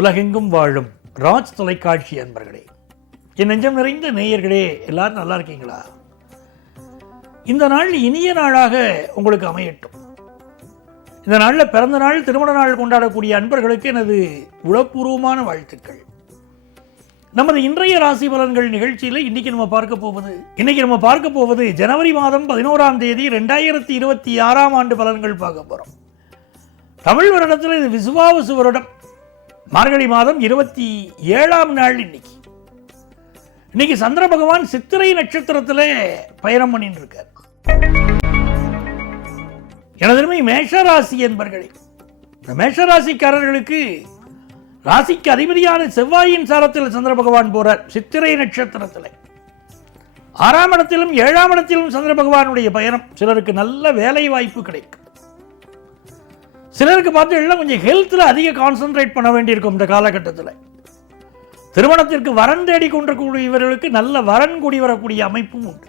உலகெங்கும் வாழும் ராஜ் தொலைக்காட்சி அன்பர்களே, என் நெஞ்சம் நிறைந்த நேயர்களே, எல்லாரும் நல்லா இருக்கீங்களா? இந்த நாள் இனிய நாளாக உங்களுக்கு அமையட்டும். இந்த நாளில் பிறந்த நாள், திருமண நாள் கொண்டாடக்கூடிய அன்பர்களுக்கு எனது உளப்பூர்வமான வாழ்த்துக்கள். நமது இன்றைய ராசி பலன்கள் நிகழ்ச்சியில் இன்னைக்கு நம்ம பார்க்க போவது ஜனவரி மாதம் 11ஆம் தேதி 2026ஆம் ஆண்டு பலன்கள் பார்க்க போகிறோம். தமிழ் வருடத்தில் இது விசுவாவசு வருடம், மார்கழி மாதம் 27ஆம் நாள். இன்னைக்கு சந்திர பகவான் சித்திரை நட்சத்திரத்தில் பயணம் பண்ணிட்டு இருக்கார். எனதருமை மேஷராசி என்பர்களே, இந்த மேஷராசிக்காரர்களுக்கு ராசிக்கு அதிபதியான செவ்வாயின் சாரத்தில் சந்திர பகவான் போறார். சித்திரை நட்சத்திரத்தில் 6ஆம் இடத்திலும் 7ஆம் இடத்திலும் சந்திர பகவானுடைய பயணம். சிலருக்கு நல்ல வேலை வாய்ப்பு கிடைக்கும். சிலருக்கு பார்த்தீங்கன்னா கொஞ்சம் ஹெல்த்தில் அதிக கான்சென்ட்ரேட் பண்ண வேண்டியிருக்கும். இந்த காலகட்டத்தில் திருமணத்திற்கு வரன் தேடி கொண்டிருக்கக்கூடியவர்களுக்கு நல்ல வரன் கூடி வரக்கூடிய அமைப்பும் உண்டு.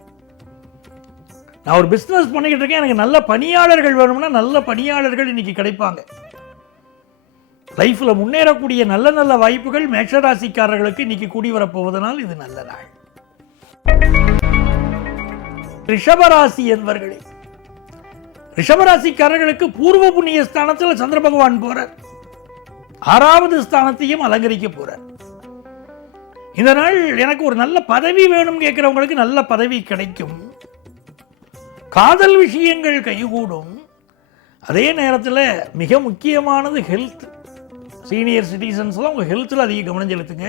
நான் ஒரு பிஸ்னஸ் பண்ணிக்கிட்டு இருக்கேன், எனக்கு நல்ல பணியாளர்கள் வேணும்னா நல்ல பணியாளர்கள் இன்னைக்கு கிடைப்பாங்க. லைஃப்பில் முன்னேறக்கூடிய நல்ல நல்ல வாய்ப்புகள் மேஷராசிக்காரர்களுக்கு இன்னைக்கு கூடி வரப்போவதனால் இது நல்ல நாள். ரிஷபராசி என்பர்களே, ரிஷபராசிக்காரர்களுக்கு பூர்வ புண்ணிய ஸ்தானத்தில் சந்திர பகவான் போறார். 6வது ஸ்தானத்தையும் அலங்கரிக்க போறார். இந்த நாள் எனக்கு ஒரு நல்ல பதவி வேணும் கேட்கிறவங்களுக்கு நல்ல பதவி கிடைக்கும். காதல் விஷயங்கள் கைகூடும். அதே நேரத்தில் மிக முக்கியமானது ஹெல்த். சீனியர் சிட்டிசன்ஸ்லாம் உங்கள் ஹெல்த்தில் அதிக கவனம் செலுத்துங்க.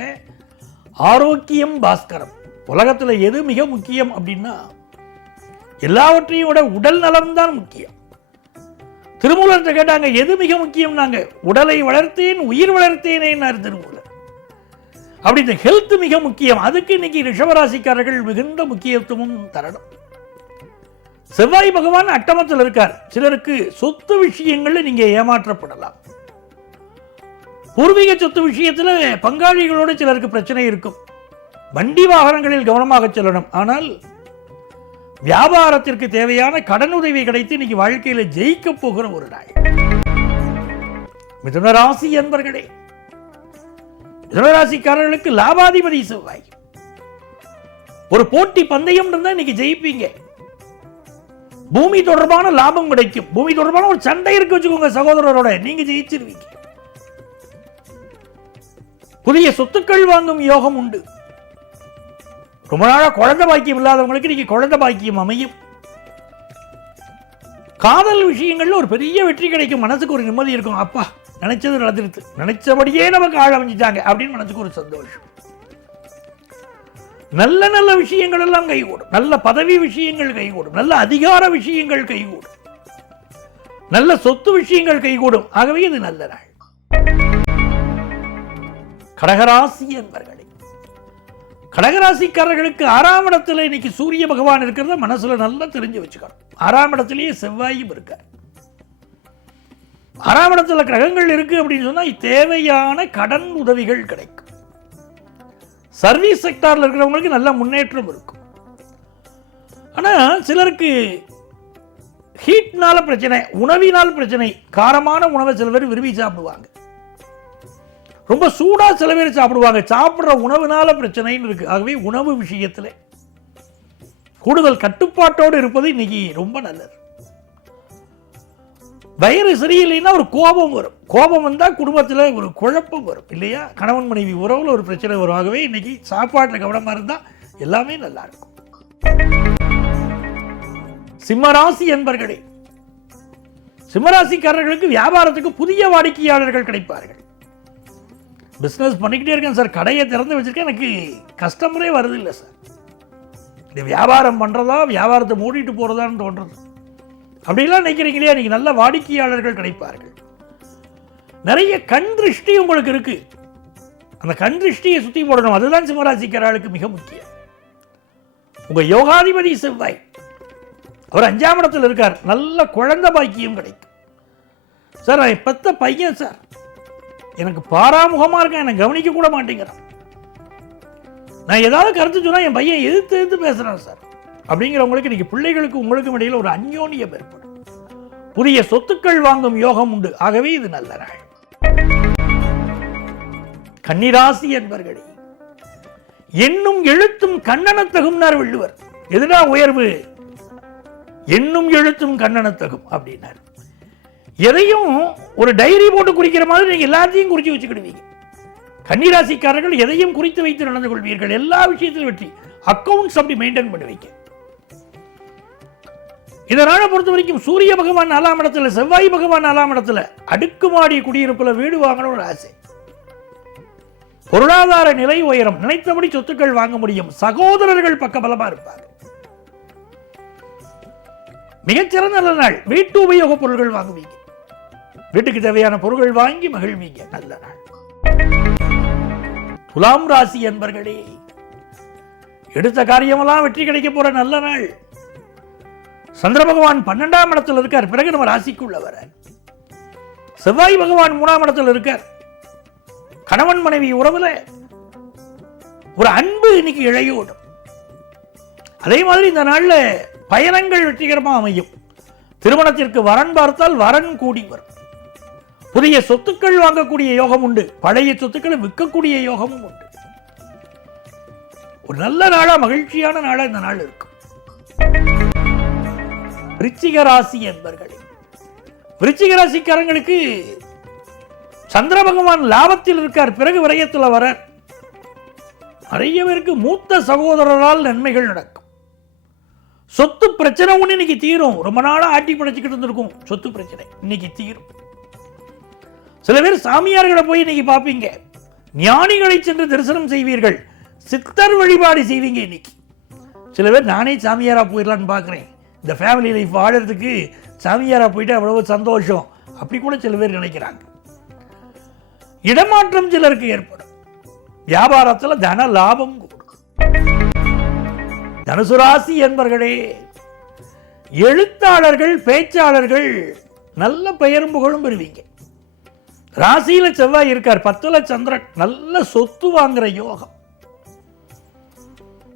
ஆரோக்கியம் பாஸ்கரம். உலகத்தில் எது மிக முக்கியம் அப்படின்னா எல்லாவற்றையும் விட உடல் நலம் தான் முக்கியம். திருமூலத்தை கேட்டாங்க, எது மிக முக்கியம்? நாங்க உடலை வளர்த்தேன் உயிர் வளர்த்தேனே திருமூலர். அப்படி இந்த ஹெல்த் மிக முக்கியம். அதுக்கு இன்னைக்கு ரிஷபராசிக்காரர்கள் மிகுந்த முக்கியத்துவம் தரணும். செவ்வாய் பகவான் அட்டமத்தில் இருக்கார். சிலருக்கு சொத்து விஷயங்கள்ல நீங்க ஏமாற்றப்படலாம். பூர்வீக சொத்து விஷயத்தில் பங்காளிகளோடு சிலருக்கு பிரச்சனை இருக்கும். வண்டி வாகனங்களில் கவனமாக செல்லணும். ஆனால் வியாபாரத்திற்கு தேவையான கடன் உதவி கிடைத்து இன்னைக்கு வாழ்க்கையில் ஜெயிக்க போகிற ஒரு நாள். மிதுனராசி என்பர்களே, மிதுனராசிக்காரர்களுக்கு லாபாதிபதி செவ்வாய். ஒரு போட்டி பந்தயம் இருந்தா இன்னைக்கு ஜெயிப்பீங்க. பூமி தொடர்பான லாபம் கிடைக்கும். பூமி தொடர்பான ஒரு சண்டை இருக்கு வச்சுக்கோங்க சகோதரரோட, நீங்க ஜெயிச்சிருவீங்க. புதிய சொத்துக்கள் வாங்கும் யோகம் உண்டு. ரொம்ப நாளா குழந்தை பாக்கியம் இல்லாதவங்களுக்கு இன்னைக்கு குழந்தை பாக்கியம் அமையும். காதல் விஷயங்கள்ல ஒரு பெரிய வெற்றி கிடைக்கும். மனசுக்கு ஒரு நிம்மதி இருக்கும். அப்பா நினைச்சது நடந்துருது, நினைச்சபடியே நமக்கு ஆள் அமைஞ்சிட்டாங்க அப்படின்னு மனசுக்கு ஒரு சந்தோஷம். நல்ல நல்ல விஷயங்கள் எல்லாம் கைகூடும். நல்ல பதவி விஷயங்கள் கைகூடும். நல்ல அதிகார விஷயங்கள் கைகூடும். நல்ல சொத்து விஷயங்கள் கைகூடும். ஆகவே இது நல்ல நாள். கடகராசி என்பர்களே, கடகராசிக்காரர்களுக்கு 6ஆம் இடத்துல இன்னைக்கு சூரிய பகவான் இருக்கிறத மனசுல நல்லா தெரிஞ்சு வச்சுக்கணும். 6ஆம் இடத்திலேயே செவ்வாயும் இருக்கார். 6ஆம் இடத்துல கிரகங்கள் இருக்கு அப்படின்னு சொன்னா தேவையான கடன் உதவிகள் கிடைக்கும். சர்வீஸ் செக்டார்ல இருக்கிறவங்களுக்கு நல்ல முன்னேற்றம் இருக்கும். ஆனா சிலருக்கு ஹீட்னால பிரச்சனை, உணவினால் பிரச்சனை. காரமான உணவை சில பேர் விரும்பி சாப்பிடுவாங்க. ரொம்ப சூடா சில பேர் சாப்பிடுவாங்க. சாப்பிட்ற உணவுனால பிரச்சனைன்னு இருக்கு. ஆகவே உணவு விஷயத்தில் கூடுதல் கட்டுப்பாட்டோடு இருப்பது இன்னைக்கு ரொம்ப நல்லது. வயிறு சரியில்லைன்னா ஒரு கோபம் வரும். கோபம் வந்தால் குடும்பத்தில் ஒரு குழப்பம் வரும் இல்லையா? கணவன் மனைவி உறவுல ஒரு பிரச்சனை வரும். ஆகவே இன்னைக்கு சாப்பாட்டில் கவனமாக இருந்தால் எல்லாமே நல்லா இருக்கும். சிம்மராசி என்பர்களே, சிம்மராசிக்காரர்களுக்கு வியாபாரத்துக்கு புதிய வாடிக்கையாளர்கள் கிடைப்பார்கள். பிஸ்னஸ் பண்ணிக்கிட்டே இருக்கேன் சார், கடையை திறந்து வச்சிருக்கேன், எனக்கு கஸ்டமரே வருது இல்லை சார். இந்த வியாபாரம் பண்ணுறதா வியாபாரத்தை மூடிட்டு போகிறதான்னு தோன்றது. அப்படிலாம் நினைக்கிறீங்களே, இன்னைக்கு நல்ல வாடிக்கையாளர்கள் கிடைப்பார்கள். நிறைய கண் திருஷ்டி உங்களுக்கு இருக்கு. அந்த கண் திருஷ்டியை சுற்றி போடணும். அதுதான் சிம்மராசிக்காரர்களுக்கு மிக முக்கியம். உங்கள் யோகாதிபதி செவ்வாய், அவர் 5ஆம் இடத்தில் இருக்கார். நல்ல குழந்தை பாக்கியம் கிடைக்கும். சார் நான் பெத்த பையன் சார், எனக்கு பாராமுகமா இருக்க, எனக்கு கவனிக்க கூட மாட்டேங்கிறான். நான் ஏதாவது கருத்து சொன்னா என் பையன் எதிர்த்து பேசுறான் சார் அப்படிங்கிறவங்களுக்கு இன்னைக்கு பிள்ளைகளுக்கு உங்களுக்கும் இடையில ஒரு அந்யோன்யம் ஏற்படும். புதிய சொத்துக்கள் வாங்கும் யோகம் உண்டு. ஆகவே இது நல்ல நாள். கன்னிராசி என்பர்களே, எண்ணும் எழுத்தும் கண்ணனத்தகும்னார் வள்ளுவர். எதுனா உயர்வு? எண்ணும் எழுத்தும் கண்ணனத்தகும் அப்படின்னார். எதையும் ஒரு டைரி போட்டு குறிக்கிற மாதிரி நீங்க எல்லாத்தையும் குறிச்சு வச்சுக்கிடுவீங்க. கன்னிராசிக்காரர்கள் எதையும் குறித்து வைத்து நடந்து கொள்வீர்கள். எல்லா விஷயத்திலும் வெற்றி. அக்கவுண்ட்ஸ் அப்படி மெயின்டைன் பண்ணுவீங்க. இதனால பொறுத்த வரைக்கும் சூரிய பகவான் 4ஆம் இடத்துல, செவ்வாய் பகவான் 4ஆம் இடத்துல, அடுக்குமாடி குடியிருப்புல வீடு வாங்கணும் ஒரு ஆசை. பொருளாதார நிலை உயரம், நினைத்தபடி சொத்துக்கள் வாங்க முடியும். சகோதரர்கள் பக்கபலமா இருப்பாங்க. மிகச்சிறந்த நல்ல நாள். வீட்டு உபயோக பொருட்கள் வாங்குவீங்க. வீட்டுக்கு தேவையான பொருட்கள் வாங்கி மகிழ்வீங்க. நல்ல நாள். துலாம் ராசி என்பர்களே, எடுத்த காரியமெல்லாம் வெற்றி கிடைக்க போற நல்ல நாள். சந்திர பகவான் 12ஆம் இடத்தில் இருக்கார். பிறகு நம்ம ராசிக்குள்ள வர செவ்வாய் பகவான் 3ஆம் இடத்தில் இருக்கார். கணவன் மனைவி உறவுல ஒரு அன்பு இன்னைக்கு இழையோடும். அதே மாதிரி இந்த நாள்ல பயணங்கள் வெற்றிகரமாக அமையும். திருமணத்திற்கு வரன் பார்த்தால் வரன் கூடி வரும். புதிய சொத்துக்கள் வாங்கக்கூடிய யோகம் உண்டு. பழைய சொத்துக்களை விற்கக்கூடிய யோகமும் உண்டு. ஒரு நல்ல நாளா, மகிழ்ச்சியான நாளா இந்த நாள் இருக்கும். விருச்சிக ராசி என்பர்களே, விருச்சிக ராசிக்காரங்களுக்கு சந்திர பகவான் லாபத்தில் இருக்கார். பிறகு விரயத்தில் வர நிறைய பேருக்கு மூத்த சகோதரரால் நன்மைகள் நடக்கும். சொத்து பிரச்சனை ஒண்ணு இன்னைக்கு தீரும். ரொம்ப நாளா ஆட்டி படைச்சுக்கிட்டு இருந்திருக்கும் சொத்து பிரச்சனை, இன்னைக்கு தீரும். சில பேர் சாமியார்களை போய் இன்னைக்கு பார்ப்பீங்க. ஞானிகளை சென்று தரிசனம் செய்வீர்கள். சித்தர் வழிபாடு செய்வீங்க இன்னைக்கு. சில பேர் நானே சாமியாரா போயிடலான்னு பார்க்குறேன், இந்த ஃபேமிலி லைஃப் வாழறதுக்கு சாமியாரா போயிட்டு அவ்வளவு சந்தோஷம், அப்படி கூட சில பேர் நினைக்கிறாங்க. இடமாற்றம் சிலருக்கு ஏற்படும். வியாபாரத்தில் தன லாபம் கூடும். தனுசு ராசி என்பர்களே, எழுத்தாளர்கள், பேச்சாளர்கள் நல்ல பெயரும் புகழும் பெறுவீங்க. ராசியில செவ்வாய் இருக்கார். 10ல சந்திரன். நல்ல சொத்து வாங்குற யோகம்.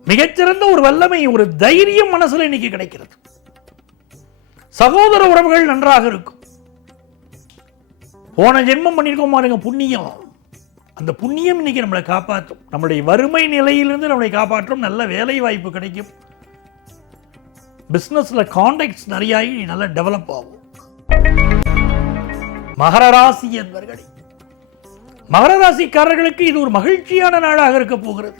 மிகச்சிறந்த ஒரு வல்லமை, ஒரு தைரியம் மனசுல இன்னைக்கு கிடைக்கிறது. சகோதர உறவுகள் நன்றாக இருக்கும். போன ஜென்மம் பண்ணியிருக்கோம் பாருங்க புண்ணியம், அந்த புண்ணியம் இன்னைக்கு நம்மளை காப்பாற்றும். நம்மளுடைய வறுமை நிலையிலிருந்து நம்மளை காப்பாற்றும். நல்ல வேலை வாய்ப்பு கிடைக்கும். பிசினஸ்ல கான்டாக்ட்ஸ் நிறைய நல்லா டெவலப் ஆகும். மகர ராசி என்பர்களே, மகர ராசிக்காரர்களுக்கு இது ஒரு மகிழ்ச்சியான நாளாக இருக்க போகிறது.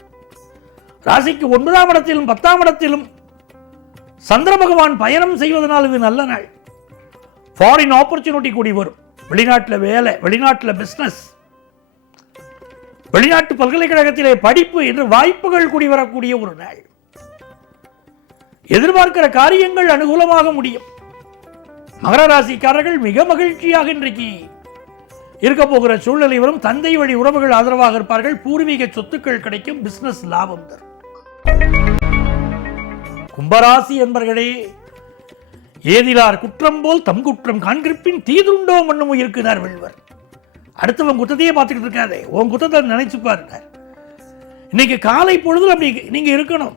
ராசிக்கு 9ஆம் இடத்திலும் 10ஆம் இடத்திலும் சந்திர பகவான் பயணம் செய்வதனால் இது நல்ல நாள். ஃபாரின் ஆப்பர்ச்சுனிட்டி கூடி வரும். வெளிநாட்டில் வேலை, வெளிநாட்டில் பிசினஸ், வெளிநாட்டு பல்கலைக்கழகத்திலே படிப்பு என்று வாய்ப்புகள் கூடி வரக்கூடிய ஒரு நாள். எதிர்பார்க்கிற காரியங்கள் அனுகூலமாக முடியும். மகர ராசிக்காரர்கள் மிக மகிழ்ச்சியாக இன்றைக்கு இருக்க போகிற சூழ்நிலை வரும். தந்தை வழி உறவுகள் ஆதரவாக இருப்பார்கள். பூர்வீக சொத்துக்கள் கிடைக்கும். பிசினஸ் லாபம் தரும். கும்பராசி என்பர்களே, ஏதிலார் குற்றம் போல் தம் குற்றம் காண்கிருப்பின் தீதுண்டோ மண்ணும் இருக்கிறார் வள்ளுவர். அடுத்தவன் குத்தத்தையே பார்த்துக்கிட்டு இருக்காதே, உன் குத்தத்தை நினைச்சு பாருங்க. இன்னைக்கு காலை பொழுது அப்படி நீங்க இருக்கணும்.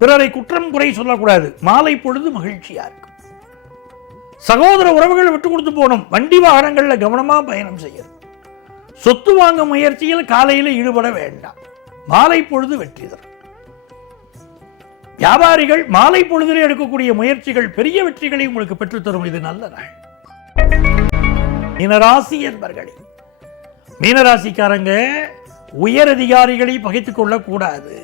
பிறரை குற்றம் குறை சொல்லக்கூடாது. மாலை பொழுது மகிழ்ச்சியா இருக்கும். சகோதர உறவுகளை விட்டு கொடுத்து போகணும். வண்டி வாகனங்கள்ல கவனமா பயணம் செய்யணும். சொத்து வாங்க முயற்சியில் காலையில் ஈடுபட வேண்டாம். மாலை பொழுது வெற்றி தரும். வியாபாரிகள் மாலை பொழுதிலே எடுக்கக்கூடிய முயற்சிகள் பெரிய வெற்றிகளை உங்களுக்கு பெற்றுத்தரும். இது நல்ல நாள். மீனராசி என்பர்களே, மீனராசிக்காரங்க உயர் அதிகாரிகளை பகைத்துக் கொள்ளக்கூடாது.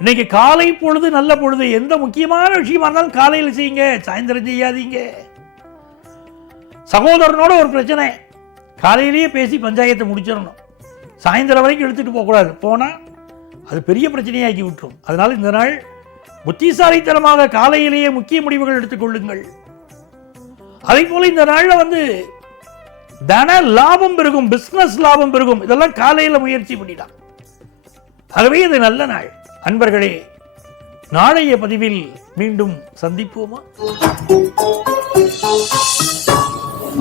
இன்னைக்கு காலை பொழுது நல்ல பொழுது. எந்த முக்கியமான விஷயமா இருந்தாலும் காலையில் செய்யுங்க, சாயந்தரம் செய்யாதீங்க. சகோதரனோட ஒரு பிரச்சனை, காலையிலேயே பேசி பஞ்சாயத்தை முடிச்சிடணும். சாயந்தரம் வரைக்கும் எடுத்துட்டு போகக்கூடாது. போனால் அது பெரிய பிரச்சனையாக்கி விட்டுரும். அதனால இந்த நாள் புத்திசாலித்தனமாக காலையிலேயே முக்கிய முடிவுகள் எடுத்துக்கொள்ளுங்கள். அதே போல இந்த நாளில் தன லாபம் பெருகும், பிசினஸ் லாபம் பெருகும். இதெல்லாம் காலையில் முயற்சி பண்ணிடலாம். ஆகவே இது நல்ல நாள். அன்பர்களே, நாளைய பதிவில் மீண்டும் சந்திப்போமா?